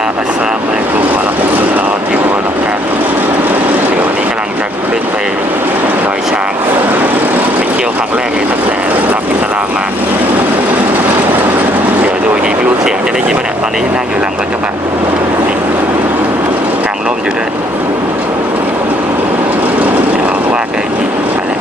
ลาอัสลามุอะลัยกุมวะลักุลลอฮิวะบะเราะกาตุฮ์เดี๋ยววันนี้กำลังจะขึ้นไปดอยช้างไปเที่ยวครั้งแรกเลยตั้งแต่รับอิสลามมา เดี๋ยวดูอีกไม่รู้เสียงจะได้ยินไหมเนี่ยตอนนี้นั่งอยู่หลังรถกระบะนี่กลางร่มอยู่ด้วยเดี๋ยวว่ากันอีกไปแล้ว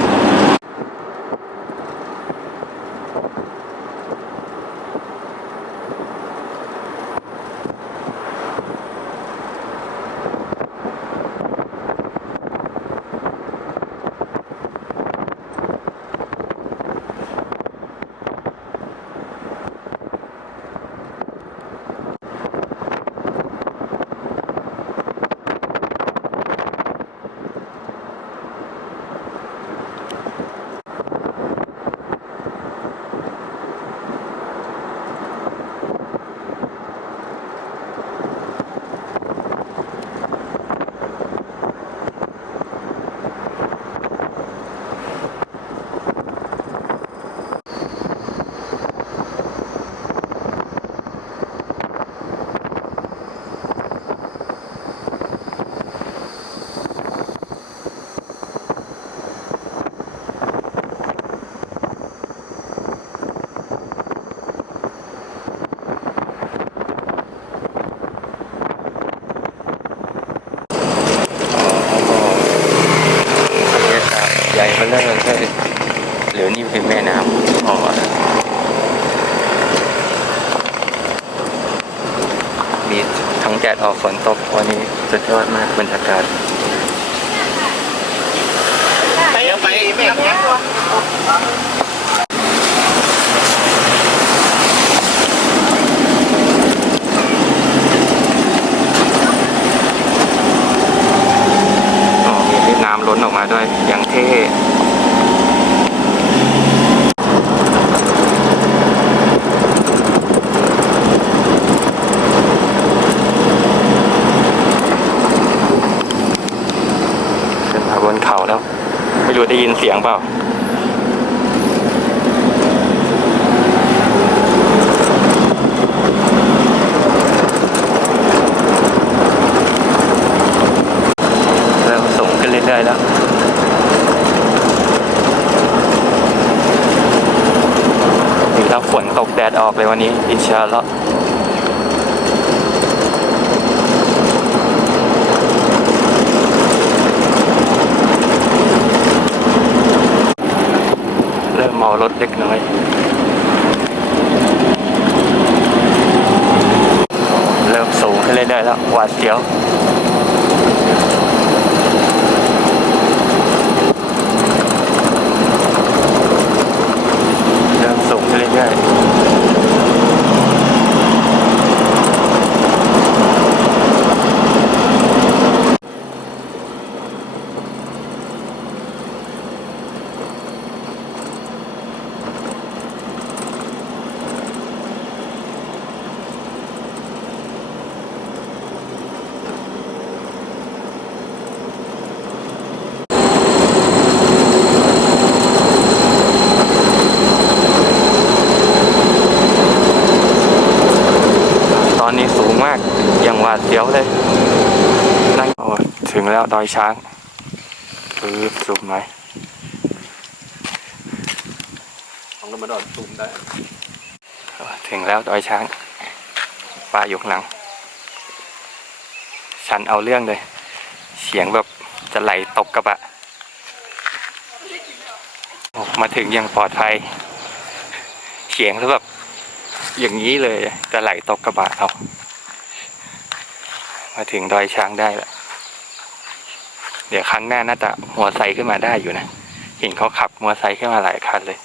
หญ่มาแลยเลยหรือนี่เป็นแม่น้ำอ๋อมีทั้งแดดออกฝนตกวันนี้สุดยอดมากบรรยากาศไปไปไปเอา อ๋อมีน้ำล้นออกมาด้วย อย่างเท่ ขึ้นมา บนเขาแล้ว ไม่รู้ได้ยินเสียงเปล่าเริ่มสูงขึ้นเรื่อยๆแล้วมีแล้วฝนตกแดดออกเลยวันนี้ อินชาอัลลอฮ์ เริ่มเมารถเล็กน้อย เริ่มสูงขึ้นเรื่อยๆแล้วหวาดเสียว เริ่มสูงขึ้นเรื่อยๆ ตอนนี้สูงมาก อย่างหวาดเสียวเลยนั่งโอ้ถึง แล้วดอยช้างปึ๊บสูงไหมต้องมาดอดซูมได้ ถึงแล้วดอยช้างปลาอยู่ข้างหลัง ฉันเอาเรื่องเลย เสียงแบบจะไหลตกกระบะโอ้มาถึงอย่างปลอดภัย เสียงแล้วแบบอย่างนี้เลยจะไหลตกกระบะเอา มาถึงดอยช้างได้แล้ว เดี๋ยวครั้งหน้าน่าจะหัวไซค์ขึ้นมาได้อยู่นะ เห็นเขาขับมอไซค์ขึ้นมาหลายคันเลย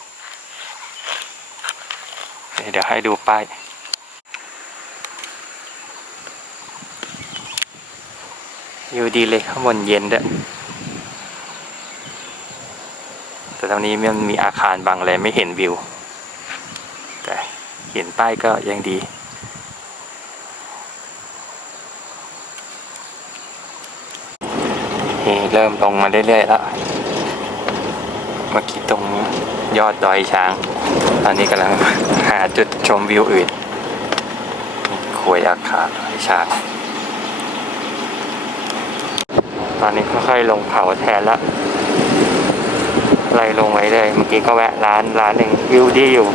เดี๋ยวให้ดูป้ายอยู่ดีเลยข้างบนเย็นด้วยแต่ตอนนี้มันมีอาคารบางเลยไม่เห็นวิว แต่เห็นป้ายก็ยังดี นี่ เริ่มลงมาเรื่อยๆแล้วเมื่อกี้ตรงยอดดอยช้าง ตอนนี้กำลังหาจุดชมวิวอื่นควยอาคาไอยช้างตอนนี้ค่อยๆลงเขาแทนละไล่ลงไว้เลยเมื่อกี้ก็แวะร้านร้านหนึ่งวิวดีอยู่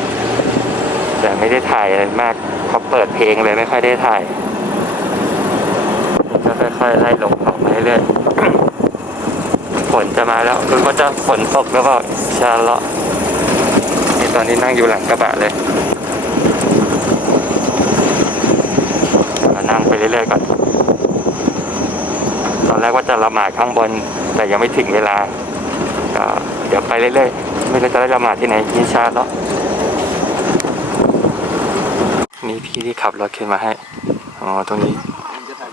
แต่ไม่ได้ถ่ายอะไรมากเขาเปิดเพลงเลยไม่ค่อยได้ถ่ายก็ค่อยๆไล่ลงเขามาเรื่อยๆ นจะมาแล้วคือก็จะฝนตกแล้วก็ชาเลาะนี่ตอนนี้นั่งอยู่หลังกระบะเลยนั่งไปเรื่อยๆก่อนตอนแรกว่าจะละหมาดข้างบน แต่ยังไม่ถึงเวลาก็เดี๋ยวไปเรื่อยๆ ไม่รู้จะได้ละหมาดที่ไหนอินชาลเลาะนี่พี่ที่ขับรถขึ้นมาให้ อ๋อ ตรงนี้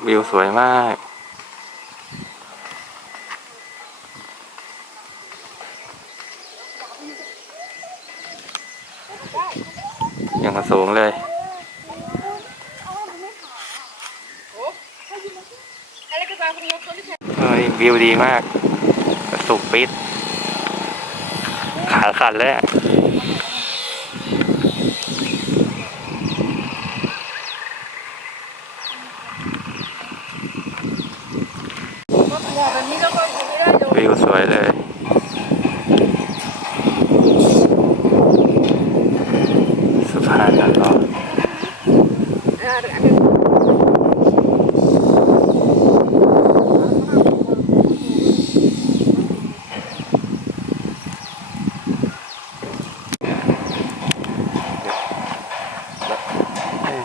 วิวสวยมาก อย่าง สูงเลยเฮ้ยวิวดีมาก สุกปิด ขาขันเลยอะ แบบนี้ก็ค่อยไม่ได้ดู วิวสวยเลย สุภาพนันรอด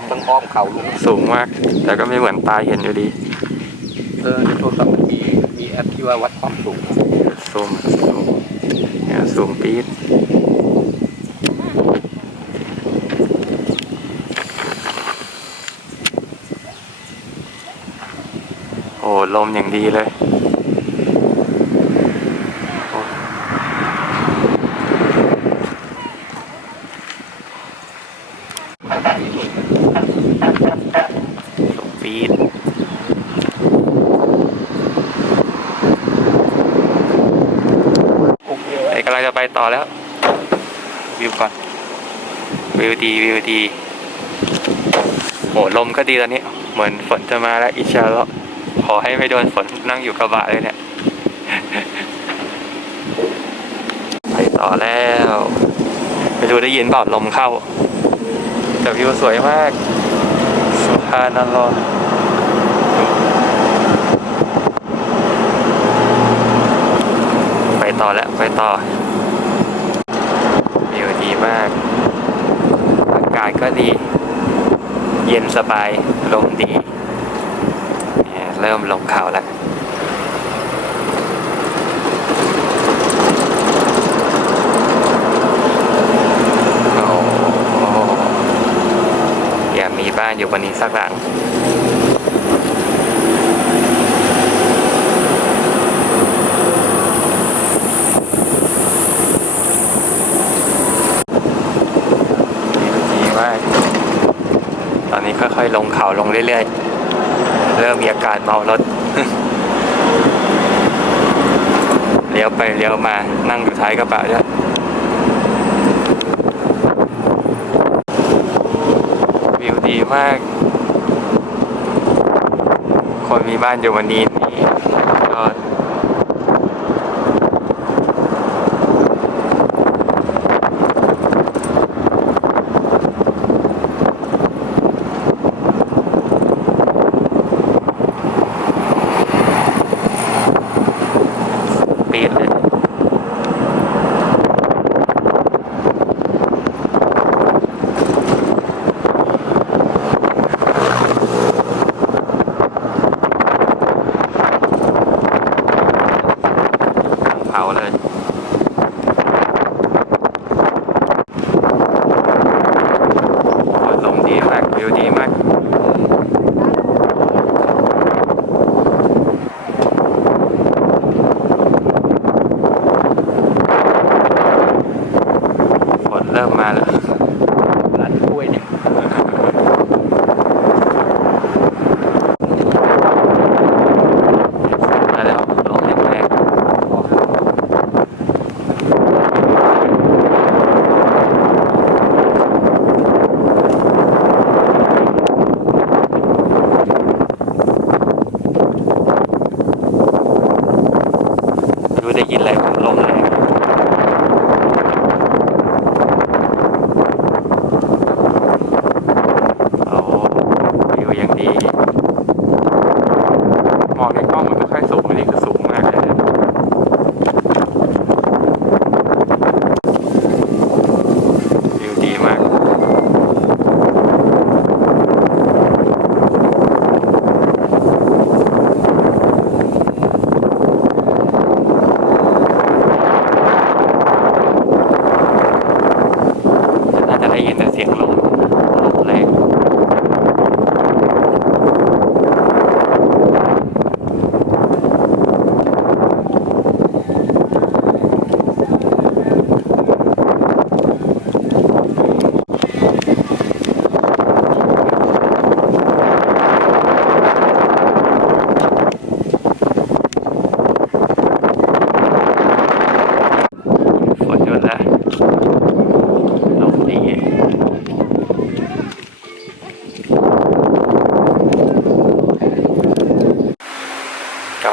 ต้องอ้อม เขาลูกสูงมาก แต่ก็ไม่เหมือนตาเห็นอยู่ดี เออในโทรศัพท์มีมีแอปที่ว่าวัดความสูงซูมซูมเนี่ยซูมปี๊ดโอ้ลมอย่างดีเลยโอ้ลมปี๊ด โอเค ไอ้กำลังจะไปต่อแล้ว วิวก่อน วิวดีวิวดีโหลมก็ดีตอนนี้ เหมือนฝนจะมาแล้วอิชาอัลเลาะห์ขอให้ไม่โดนฝนนั่งอยู่กระบะเลยเนี่ย ไปต่อแล้วไม่รู้ได้ยินเปล่าลมเข้าแต่วิวสวยมากสุภานัลอไปต่อแล้ว ไปต่อ วิวดีมาก อา ก็ดี เย็นสบาย ลมดีเนี่ยเริ่มลงเขาแล้วอยากมีบ้านอยู่วันนี้สักหลัง ดีมาก ตอนนี้ค่อยๆ ลงเขาลงเรื่อยๆ เริ่มมีอาการเมารถ เลี้ยวไปเลี้ยวมานั่งอยู่ท้ายกระบะด้วยวิวดีมาก คนมีบ้านอยู่วันนี้นี่ย ริ่มมาแล้วร้านกล้วยเนี่ยได้ยินอะไรลมเลย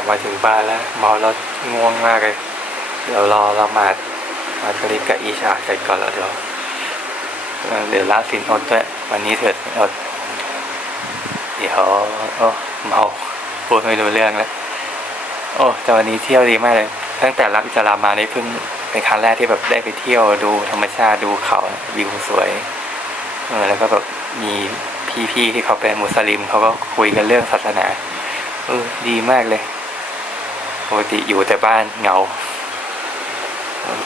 มาถึงบ้านแล้วเมาแล้วง่วงมากเลย เดี๋ยวรอละหมาดมาคริบกับอีชาเสร็จก่อนแล้วเดี๋ยวเอ่อเดี๋ยวละสินอดด้วยวันนี้เถิดอดเดี๋ยวโอ้เมาพูดไม่รู้เรื่องแล้วโอ้แต่วันนี้เที่ยวดีมากเลย ตั้งแต่รับอิสลามมานี่เพิ่งเป็นครั้งแรกที่แบบได้ไปเที่ยวดูธรรมชาติดูเขาวิวสวยเออแล้วก็แบบมีพี่ๆที่เขาเป็นมุสลิมเขาก็คุยกันเรื่องศาสนาเออดีมากเลย ปกติอยู่แต่บ้านเหงา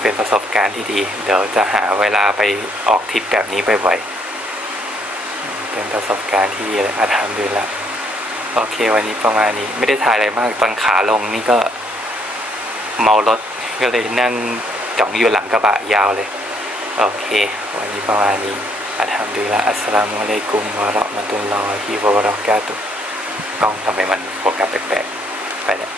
เป็นประสบการณ์ที่ดี เดี๋ยวจะหาเวลาไปออกทริปแบบนี้บ่อยๆ เป็นประสบการณ์ที่ดีอาทำดูแล้วโอเค วันนี้ประมาณนี้ ไม่ได้ถ่ายอะไรมากตอนขาลงนี่ก็เมารถก็เลยนั่งจ่องอยู่หลังกระบะยาวเลย โอเค วันนี้ประมาณนี้อาทำดูแล้วอัสสลามุอะลัยกุมวะเราะมะตุลลอฮิวะบะเราะกาตุกล้องทำไมมันโฟกัสแปลกๆไปแล้ว